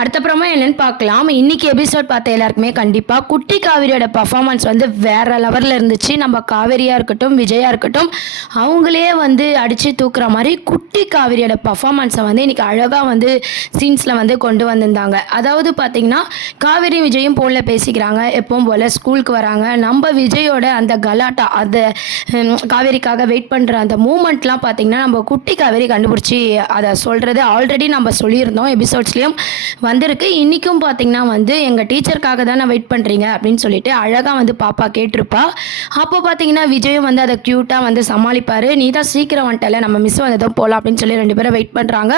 அடுத்தப்புறமா என்னன்னு பார்க்கலாம். இன்னைக்கு எபிசோட் பார்த்த எல்லாருக்குமே கண்டிப்பா குட்டி காவேரியோட பர்ஃபார்மன்ஸ் வந்து வேற லெவல்ல இருந்துச்சு. நம்ம காவேரியா இருக்கட்டும், விஜயா இருக்கட்டும், அவங்களே வந்து அடிச்சு தூக்குற மாதிரி குட்டி காவேரியோட பர்ஃபார்மன்ஸை வந்து இன்னைக்கு அழகா வந்து சீன்ஸ்ல வந்து கொண்டு வந்திருந்தாங்க. அதாவது பார்த்தீங்கன்னா காவேரி விஜயும் போன்ல பேசிக்கிறாங்க. எப்பவும் போல ஸ்கூலுக்கு வராங்க. நம்ம விஜயோட அந்த கலாட்டா அந்த காவேரிக்காக வெயிட் பண்ற அந்த மூமெண்ட்லாம் பார்த்தீங்கன்னா நம்ம குட்டி காவேரி கண்டுபிடிச்சி அதை சொல்றது ஆல்ரெடி நம்ம சொல்லியிருந்தோம் எபிசோட்ஸ்லயும் வந்திருக்கு. இன்றைக்கும் பார்த்தீங்கன்னா வந்து எங்கள் டீச்சருக்காக தானே வெயிட் பண்ணுறீங்க அப்படின்னு சொல்லிட்டு அழகாக வந்து பாப்பா கேட்டிருப்பா. அப்போ பார்த்தீங்கன்னா விஜயும் வந்து அதை க்யூட்டாக வந்து சமாளிப்பார். நீ தான் சீக்கிரம் வந்துட்டல, நம்ம மிஸ் வந்ததும் போகலாம் அப்படின்னு சொல்லி ரெண்டு பேரும் வெயிட் பண்ணுறாங்க.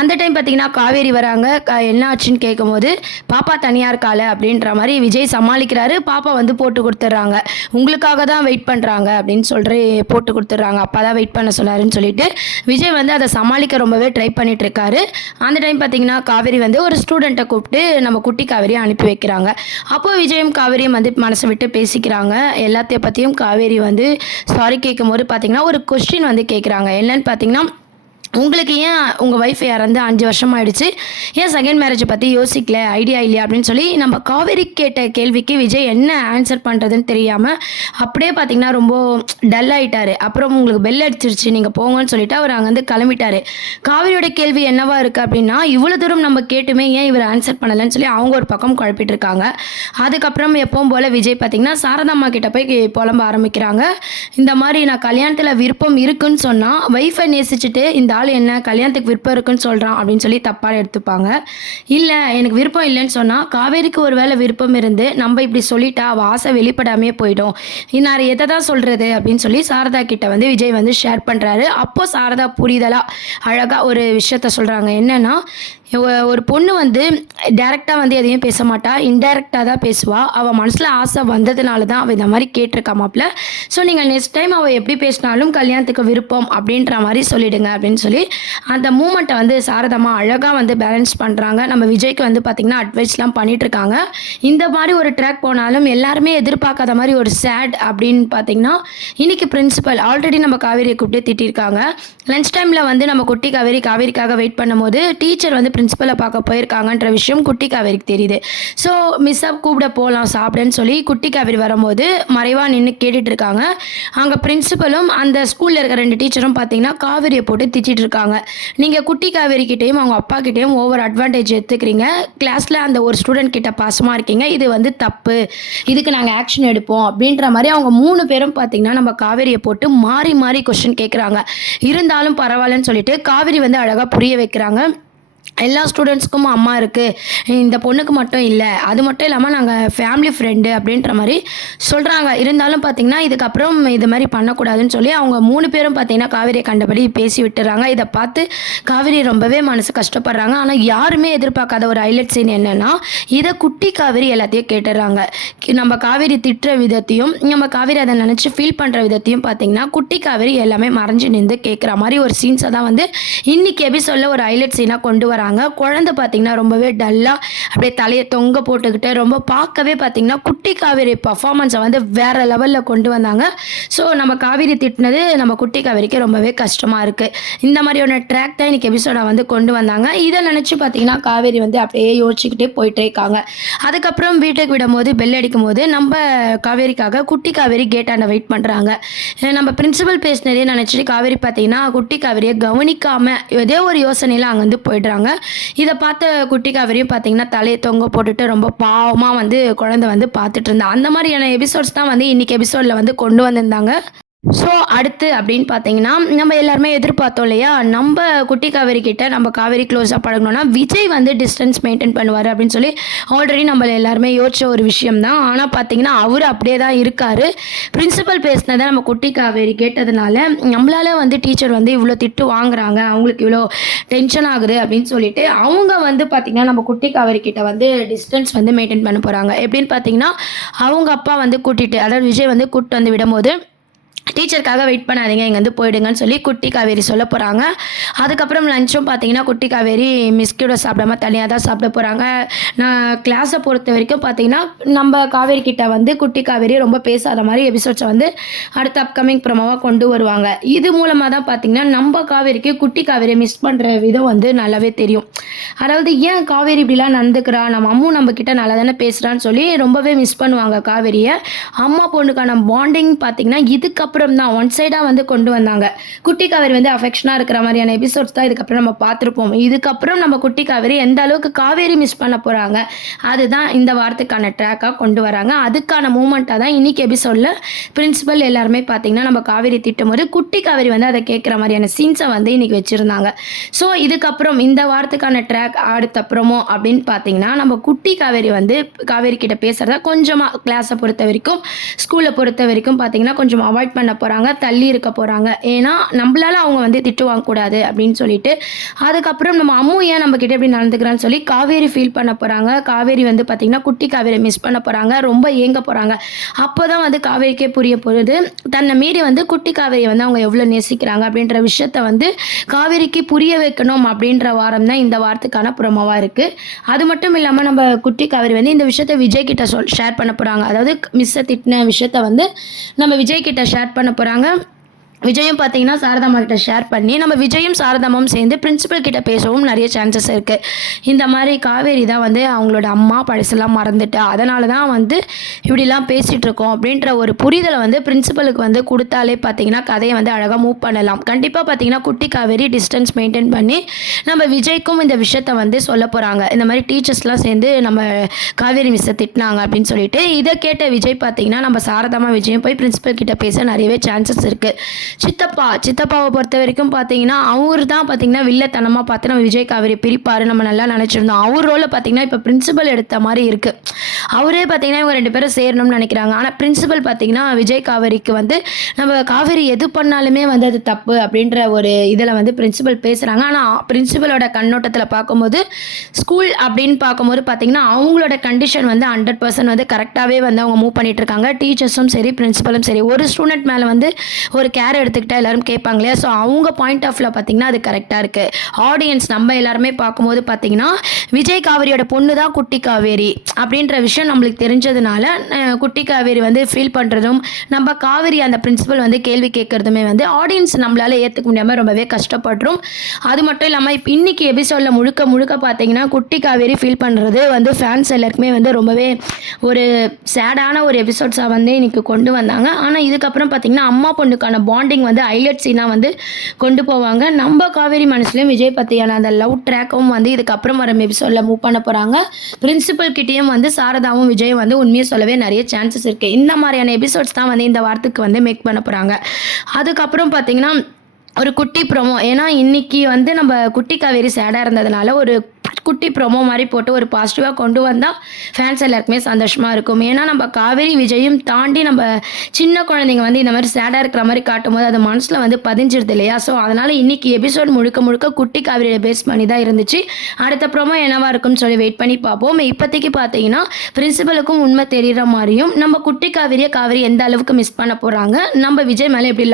அந்த டைம் பார்த்தீங்கன்னா காவேரி வராங்க. என்ன ஆச்சுன்னு கேட்கும்போது பாப்பா தனியாக இருக்கால அப்படின்ற மாதிரி விஜய் சமாளிக்கிறாரு. பாப்பா வந்து போட்டு கொடுத்துட்றாங்க. உங்களுக்காக தான் வெயிட் பண்ணுறாங்க அப்படின்னு சொல்லிட்டு போட்டு கொடுத்துட்றாங்க. அப்பா தான் வெயிட் பண்ண சொன்னாருன்னு சொல்லிட்டு விஜய் வந்து அதை சமாளிக்க ரொம்பவே ட்ரை பண்ணிட்டு இருக்காரு. அந்த டைம் பார்த்தீங்கன்னா காவேரி வந்து ஒரு ஸ்டூடெண்ட்டை கூப்பிட்டு நம்ம குட்டி காவேரியை அனுப்பி வைக்கிறாங்க. அப்போ விஜயும் காவேரியும் வந்து மனசை விட்டு பேசிக்கிறாங்க. எல்லாத்தைய பற்றியும் காவேரி வந்து சாரி கேட்கும் போது பார்த்தீங்கன்னா ஒரு கொஸ்டின் வந்து கேட்குறாங்க. என்னன்னு பார்த்தீங்கன்னா, உங்களுக்கு ஏன் உங்கள் ஒய்ஃப் இறந்து 5 வருஷம் ஆயிடுச்சு, ஏன் செகண்ட் மேரேஜை பற்றி யோசிக்கல, ஐடியா இல்லையா அப்படின்னு சொல்லி நம்ம காவேரி கேட்ட கேள்விக்கு விஜய் என்ன ஆன்சர் பண்ணுறதுன்னு தெரியாமல் அப்படியே பார்த்தீங்கன்னா ரொம்ப டல் ஆகிட்டார். அப்புறம் உங்களுக்கு பெல் அடிச்சிருச்சு, நீங்கள் போங்கன்னு சொல்லிட்டு அவர் அங்கேருந்து கிளம்பிட்டார். காவேரியோட கேள்வி என்னவா இருக்குது அப்படின்னா, இவ்வளோ தூரம் நம்ம கேட்டுமே ஏன் இவர் ஆன்சர் பண்ணலைன்னு சொல்லி அவங்க ஒரு பக்கம் குழப்பிட்டு இருக்காங்க. அதுக்கப்புறம் எப்பவும் போல் விஜய் பார்த்தீங்கன்னா சாரதாம்மா கிட்ட போய் புலம்ப ஆரம்பிக்கிறாங்க. இந்த மாதிரி நான் கல்யாணத்தில் விருப்பம் இருக்குன்னு சொன்னால் ஒய்ஃபை நேசிச்சுட்டு இந்த என்ன கல்யாணத்துக்கு விருப்பம் இருக்குன்னு சொல்கிறான் அப்படின்னு சொல்லி தப்பாக எடுத்துப்பாங்க. இல்லை எனக்கு விருப்பம் இல்லைன்னு சொன்னால் காவேரிக்கு ஒரு வேளை விருப்பம் இருந்து நம்ம இப்படி சொல்லிட்டா அவள் ஆசை வெளிப்படாமே போயிடும், நான் எதை தான் சொல்கிறது அப்படின்னு சொல்லி சாரதா கிட்ட வந்து விஜய் வந்து ஷேர் பண்ணுறாரு. அப்போது சாரதா புரிதலாக அழகாக ஒரு விஷயத்த சொல்கிறாங்க. என்னென்னா, ஒரு பொண்ணு வந்து டைரெக்டாக வந்து எதையும் பேச மாட்டா, இன்டைரக்டாக தான் பேசுவாள். அவள் மனசில் ஆசை வந்ததுனால தான் அவள் இந்த மாதிரி கேட்டிருக்கா மாப்பிள்ள. ஸோ நீங்கள் நெக்ஸ்ட் டைம் அவள் எப்படி பேசினாலும் கல்யாணத்துக்கு விருப்பம் அப்படின்ற மாதிரி சொல்லிடுங்க அப்படின்னு சொல்லி அந்த மூமெண்ட்டை வந்து சாரதம்மா அழகாக வந்து பேலன்ஸ் பண்ணுறாங்க. நம்ம விஜய்க்கு வந்து பார்த்திங்கன்னா அட்வைஸ்லாம் பண்ணிகிட்ருக்காங்க. இந்த மாதிரி ஒரு ட்ராக் போனாலும் எல்லாருமே எதிர்பார்க்காத மாதிரி ஒரு சேட் அப்படின்னு பார்த்திங்கன்னா, இன்றைக்கி பிரின்சிபல் ஆல்ரெடி நம்ம காவேரியை கூப்பிட்டு திட்டிருக்காங்க. லன்ச் டைமில் வந்து நம்ம குட்டி காவேரிக்காக வெயிட் பண்ணும்போது டீச்சர் வந்து பிரின்சிபலை பார்க்க போயிருக்காங்கன்ற விஷயம் குட்டி காவேரிக்கு தெரியுது. ஸோ மிஸ்ஸாக கூப்பிட போகலாம் சாப்பிடுன்னு சொல்லி குட்டி காவேரி வரும்போது மறைவாக நின்று கேட்டுட்டு இருக்காங்க. அங்கே பிரின்சிபலும் அந்த ஸ்கூலில் இருக்கிற 2 டீச்சரும் பார்த்தீங்கன்னா காவேரியை போட்டு திட்டிட்டு இருக்காங்க. நீங்கள் குட்டி காவேரிக்கிட்டையும் அவங்க அப்பா கிட்டேயும் ஓவர் அட்வான்டேஜ் எடுத்துக்கிறீங்க, கிளாஸில் அந்த ஒரு ஸ்டூடெண்ட் கிட்ட பாசமாக இருக்கீங்க, இது வந்து தப்பு, இதுக்கு நாங்கள் ஆக்ஷன் எடுப்போம் அப்படின்ற மாதிரி அவங்க 3 பேரும் பார்த்தீங்கன்னா நம்ம காவேரியை போட்டு மாறி மாறி கொஸ்டின் கேட்குறாங்க. இருந்தாலும் பரவாயில்லன்னு சொல்லிட்டு காவேரி வந்து அழகாக புரிய வைக்கிறாங்க. எல்லா ஸ்டூடெண்ட்ஸ்க்கும் அம்மா இருக்குது, இந்த பொண்ணுக்கு மட்டும் இல்லை, அது மட்டும் இல்லாமல் நாங்கள் ஃபேமிலி ஃப்ரெண்டு அப்படின்ற மாதிரி சொல்கிறாங்க. இருந்தாலும் பார்த்திங்கன்னா இதுக்கப்புறம் இது மாதிரி பண்ணக்கூடாதுன்னு சொல்லி அவங்க 3 பேரும் பார்த்திங்கன்னா காவேரியை கண்டபடி பேசி விட்டுறாங்க. இதை பார்த்து காவேரி ரொம்பவே மனசு கஷ்டப்படுறாங்க. ஆனால் யாருமே எதிர்பார்க்காத ஒரு ஹைலைட் சீன் என்னென்னா, இதை குட்டி காவேரி எல்லாத்தையும் கேட்டுடுறாங்க. நம்ம காவேரி திட்டுற விதத்தையும் நம்ம காவேரி அதை நினச்சி ஃபீல் பண்ணுற விதத்தையும் பார்த்திங்கன்னா குட்டி காவேரி எல்லாமே மறைஞ்சு நின்று கேட்குற மாதிரி ஒரு சீன்ஸை தான் வந்து இன்றைக்கி எபிசோடில் ஒரு ஹைலைட் சீனாக கொண்டு வராங்க. குழந்தை பார்த்தீங்கன்னா ரொம்பவே டல்லாக அப்படியே தலையை தொங்க போட்டுக்கிட்டு ரொம்ப பார்க்கவே பார்த்தீங்கன்னா குட்டி காவேரி பர்ஃபார்மன்ஸை வந்து வேற லெவலில் கொண்டு வந்தாங்க. ஸோ நம்ம காவேரி திட்டினது நம்ம குட்டி காவேரிக்கு ரொம்பவே கஷ்டமாக இருக்குது. இந்த மாதிரியான ட்ராக் தான் இன்னைக்கு எபிசோடை வந்து கொண்டு வந்தாங்க. இதை நினச்சி பார்த்தீங்கன்னா காவேரி வந்து அப்படியே யோசிச்சுக்கிட்டே போயிட்டே இருக்காங்க. அதுக்கப்புறம் வீட்டுக்கு விடும்போது பெல் அடிக்கும் போது நம்ம காவேரிக்காக குட்டி காவேரி கேட்டாண்ட வெயிட் பண்ணுறாங்க. நம்ம பிரின்சிபல் பேசினதே நினச்சிட்டு காவேரி பார்த்தீங்கன்னா குட்டி காவேரியை கவனிக்காமல் ஏதோ ஒரு யோசனையில் அங்கே வந்து போயிடுறாங்க. இதை பார்த்த குட்டி காவேரியும் பார்த்தீங்கன்னா தலையை தொங்க போட்டுட்டு ரொம்ப பாவமாக வந்து குழந்தை வந்து பார்த்துட்டு இருந்தா. அந்த மாதிரியான எபிசோட்ஸ் தான் வந்து இன்னைக்கு எபிசோடில் வந்து கொண்டு வந்திருந்தாங்க. ஸோ அடுத்து அப்படின்னு பார்த்தீங்கன்னா, நம்ம எல்லாருமே எதிர்பார்த்தோம் இல்லையா, நம்ம குட்டி காவேரி கிட்ட நம்ம காவேரி க்ளோஸாக பழகணும்னா விஜய் வந்து டிஸ்டன்ஸ் மெயின்டைன் பண்ணுவார் அப்படின்னு சொல்லி ஆல்ரெடி நம்ம எல்லாருமே யோசிச்ச ஒரு விஷயம் தான். ஆனால் பார்த்தீங்கன்னா அவர் அப்படியே தான் இருக்கார். பிரின்சிபல் பேசினதை நம்ம குட்டி காவேரி கேட்டதுனால நம்மளால வந்து டீச்சர் வந்து இவ்வளோ திட்டு வாங்குறாங்க, அவங்களுக்கு இவ்வளோ டென்ஷன் ஆகுது அப்படின்னு சொல்லிட்டு அவங்க வந்து பார்த்திங்கன்னா நம்ம குட்டி காவேரி கிட்ட வந்து டிஸ்டன்ஸ் வந்து மெயின்டைன் பண்ண போகிறாங்க. எப்படின்னு பார்த்தீங்கன்னா, அவங்க அப்பா வந்து கூட்டிகிட்டு, அதாவது விஜய் வந்து கூப்பிட்டு வந்து விடும்போது டீச்சருக்காக வெயிட் பண்ணாதீங்க, இங்கேருந்து போயிடுங்கன்னு சொல்லி குட்டி காவேரி சொல்ல போகிறாங்க. அதுக்கப்புறம் லஞ்சும் பார்த்தீங்கன்னா குட்டி காவேரி மிஸ் கூட சாப்பிடாம தனியாக தான் சாப்பிட போகிறாங்க. நான் கிளாஸை பொறுத்த வரைக்கும் பார்த்தீங்கன்னா நம்ம காவேரி கிட்ட வந்து குட்டி காவேரி ரொம்ப பேசாத மாதிரி எபிசோட்ஸை வந்து அடுத்த அப்கமிங் ப்ரோமோவாக கொண்டு வருவாங்க. இது மூலமாக தான் பார்த்தீங்கன்னா நம்ம காவேரிக்கு குட்டி காவேரியை மிஸ் பண்ணுற விதம் வந்து நல்லாவே தெரியும். அதாவது ஏன் காவேரி இப்படிலாம் நடந்துக்கிறா, நம்ம அம்மு நம்ம கிட்ட நல்லா தானே பேசுகிறான்னு சொல்லி ரொம்பவே மிஸ் பண்ணுவாங்க காவேரியை. அம்மா பொண்ணுக்கான பாண்டிங் பார்த்தீங்கன்னா இதுக்கப்புறம் தான் ஒன் சைடாக வந்து கொண்டு வந்தாங்க. குட்டி காவேரி வந்து அஃபெக்ஷனாக இருக்கிற மாதிரியான எபிசோட்ஸ் தான் இதுக்கப்புறம் நம்ம பார்த்துருப்போம். இதுக்கப்புறம் நம்ம குட்டி காவேரி எந்த அளவுக்கு காவேரி மிஸ் பண்ண போகிறாங்க அதுதான் இந்த வாரத்துக்கான ட்ராக்காக கொண்டு வராங்க. அதுக்கான மூமெண்ட்டாக தான் இன்னைக்கு எபிசோடில் பிரின்சிபல் எல்லாருமே பார்த்தீங்கன்னா நம்ம காவேரி திட்டும்போது குட்டி காவேரி வந்து அதை கேட்குற மாதிரியான சீன்ஸை வந்து இன்னைக்கு வச்சுருந்தாங்க. ஸோ இதுக்கப்புறம் இந்த வாரத்துக்கான ட்ராக் அடுத்த ப்ரோமோ அப்படின்னு பார்த்தீங்கன்னா நம்ம குட்டி காவேரி வந்து காவேரி கிட்ட பேசுகிறத கொஞ்சமாக கிளாஸை பொறுத்த வரைக்கும் ஸ்கூலை பொறுத்த வரைக்கும் பார்த்தீங்கன்னா கொஞ்சம் அவாய்ட் பண்ண போகிறாங்க, தள்ளி இருக்க போகிறாங்க. ஏன்னா நம்மளால அவங்க வந்து திட்டு வாங்கக்கூடாது அப்படின்னு சொல்லிட்டு. அதுக்கப்புறம் நம்ம அம்மு ஏன் நம்ம கிட்ட எப்படி நடந்துக்கிறான்னு சொல்லி காவேரி ஃபீல் பண்ண போகிறாங்க. காவேரி வந்து பார்த்தீங்கன்னா குட்டி காவேரி மிஸ் பண்ண போகிறாங்க, ரொம்ப ஏங்க போகிறாங்க. அப்போ தான் வந்து காவேரிக்கே புரிய போகுது தன்னை மீறி வந்து குட்டி காவேரி வந்து அவங்க எவ்வளோ நேசிக்கிறாங்க அப்படின்ற விஷயத்த வந்து காவேரிக்கு புரிய வைக்கணும் அப்படின்ற வாரம் தான் இந்த வாரத்துக்கான ப்ரோமோவாக இருக்குது. அது மட்டும் இல்லாமல் நம்ம குட்டி காவேரி வந்து இந்த விஷயத்த விஜய் கிட்ட ஷேர் பண்ண போகிறாங்க. அதாவது மிஸ்ஸை திட்டின விஷயத்த வந்து நம்ம விஜய் கிட்ட ஷேர் பண்ண போகிறாங்க. விஜயும் பார்த்தீங்கன்னா சாரதாம்மா கிட்ட ஷேர் பண்ணி நம்ம விஜயும் சாரதாம்மாவும் சேர்ந்து பிரின்சிபல் கிட்ட பேசவும் நிறைய சான்சஸ் இருக்குது. இந்த மாதிரி காவேரி தான் வந்து அவங்களோட அம்மா பழசெல்லாம் மறந்துட்டா, அதனால தான் வந்து இப்படிலாம் பேசிகிட்டு இருக்கோம் அப்படின்ற ஒரு புரிதலை வந்து பிரின்சிபலுக்கு வந்து கொடுத்தாலே பார்த்தீங்கன்னா கதையை வந்து அழகாக மூவ் பண்ணலாம். கண்டிப்பாக பார்த்தீங்கன்னா குட்டி காவேரி டிஸ்டன்ஸ் மெயின்டைன் பண்ணி நம்ம விஜய்க்கும் இந்த விஷயத்த வந்து சொல்ல போகிறாங்க. இந்த மாதிரி டீச்சர்ஸ்லாம் சேர்ந்து நம்ம காவேரி மிஸ்ஸை திட்டினாங்க அப்படின்னு சொல்லிட்டு. இதை கேட்ட விஜய் பார்த்தீங்கன்னா நம்ம சாரதாம்மா விஜயும் போய் பிரின்சிபல் கிட்ட பேச நிறையவே சான்சஸ் இருக்குது. சித்தப்பாவை பொறுத்த வரைக்கும் பார்த்தீங்கன்னா அவர் தான் பார்த்தீங்கன்னா வில்லத்தனமாக பார்த்து நம்ம விஜய் காவேரி பிரிப்பார் நம்ம நல்லா நினச்சிருந்தோம். அவர் ரோலை பார்த்தீங்கன்னா இப்போ பிரின்சிபல் எடுத்த மாதிரி இருக்குது. அவரே பார்த்தீங்கன்னா இவங்க 2 பேரும் சேரணும்னு நினைக்கிறாங்க. ஆனால் பிரின்சிபல் பார்த்தீங்கன்னா விஜய் காவேரிக்கு வந்து நம்ம காவேரி எது பண்ணாலுமே வந்து அது தப்பு அப்படின்ற ஒரு இதில் வந்து பிரின்சிபல் பேசுகிறாங்க. ஆனால் பிரின்சிபலோட கண்ணோட்டத்தில் பார்க்கும்போது ஸ்கூல் அப்படின்னு பார்க்கும்போது பார்த்தீங்கன்னா அவங்களோட கண்டிஷன் வந்து 100% வந்து கரெக்டாகவே வந்து அவங்க மூவ் பண்ணிட்டு இருக்காங்க. டீச்சர்ஸும் சரி பிரின்சிபலும் சரி ஒரு ஸ்டூடெண்ட் மேலே வந்து ஒரு கேர் எடுத்துக்கிட்டால் எல்லாரும் கேட்பாங்க இல்லையா. ஸோ அவங்க பாயிண்ட் ஆஃப் வியூவில் பார்த்தீங்கன்னா அது கரெக்டாக இருக்குது. ஆடியன்ஸ் நம்ம எல்லாருமே பார்க்கும்போது பார்த்தீங்கன்னா விஜய் காவேரியோட பொண்ணு தான் குட்டி காவேரி அப்படின்ற விஷயம் நம்மளுக்கு தெரிஞ்சதுனால குட்டி காவேரி வந்து ஃபீல் பண்ணுறதும் நம்ம காவேரி அந்த பிரின்சிபல் வந்து கேள்வி கேட்குறதுமே வந்து ஆடியன்ஸ் நம்மளால் ஏற்றுக்க முடியாமல் ரொம்பவே கஷ்டப்படுறோம். அது மட்டும் இல்லாமல் இப்போ இன்னைக்கு எபிசோடில் முழுக்க பார்த்தீங்கன்னா குட்டி காவேரி ஃபீல் பண்ணுறது வந்து ஃபேன்ஸ் எல்லாருக்குமே வந்து ரொம்பவே ஒரு சேடான ஒரு எபிசோட்ஸாக வந்து இன்னைக்கு கொண்டு வந்தாங்க. ஆனால் இதுக்கப்புறம் பார்த்தீங்கன்னா அம்மா பொண்ணுக்கான பாண்டிங் வந்து ஹைலைட் சீனாக வந்து கொண்டு போவாங்க. நம்ம காவேரி மனசுலையும் விஜய் பற்றியான அந்த லவ் ட்ராக்கும் வந்து இதுக்கப்புறம் வர எபிசோடில் மூவ் பண்ண போகிறாங்க. பிரின்சிபல் கிட்டேயும் வந்து சாரதாவும் விஜயும் வந்து உண்மையை சொல்லவே நிறைய சான்சஸ் இருக்குது. இந்த மாதிரியான எபிசோட்ஸ் தான் வந்து இந்த வாரத்துக்கு வந்து மேக் பண்ண போகிறாங்க. அதுக்கப்புறம் பார்த்தீங்கன்னா ஒரு குட்டி ப்ரோமோ, ஏன்னா இன்னைக்கு வந்து நம்ம குட்டி காவேரி சேடாக இருந்ததுனால ஒரு குட்டி ப்ரோமோ மாதிரி போட்டு ஒரு பாசிட்டிவாக கொண்டு வந்தால் ஃபேன்ஸ் எல்லாருக்குமே சந்தோஷமாக இருக்கும். ஏன்னா நம்ம காவேரி விஜயும் தாண்டி நம்ம சின்ன குழந்தைங்க வந்து இந்த மாதிரி சேடாக இருக்கிற மாதிரி காட்டும் போது அது மனசில் வந்து பதிஞ்சிருது இல்லையா. ஸோ அதனால் இன்னைக்கு எபிசோட் முழுக்க குட்டி காவேரியை பேஸ் பண்ணி தான் இருந்துச்சு. அடுத்த ப்ரோமோ என்னவா இருக்குன்னு சொல்லி வெயிட் பண்ணி பார்ப்போம். இப்போதைக்கு பார்த்தீங்கன்னா பிரின்சிபலுக்கும் உண்மை தெரிகிற மாதிரியும் நம்ம குட்டி காவேரி எந்த அளவுக்கு மிஸ் பண்ண போகிறாங்க, நம்ம விஜய் மேலே எப்படி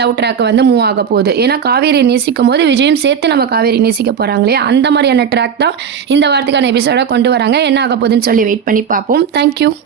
லவ் ட்ராக் வந்து மூவ் ஆக போகுது. ஏன்னா காவேரியை நேசிக்கும் போது விஜயும் சேர்த்து நம்ம காவேரி நேசிக்க போகிறாங்களே, அந்த மாதிரியான ட்ராக் தான் இந்த வாரத்துக்கான எபிசோட கொண்டு வராங்க. என்ன ஆக போகுதுன்னு சொல்லி வெயிட் பண்ணி பார்ப்போம். தேங்க்யூ.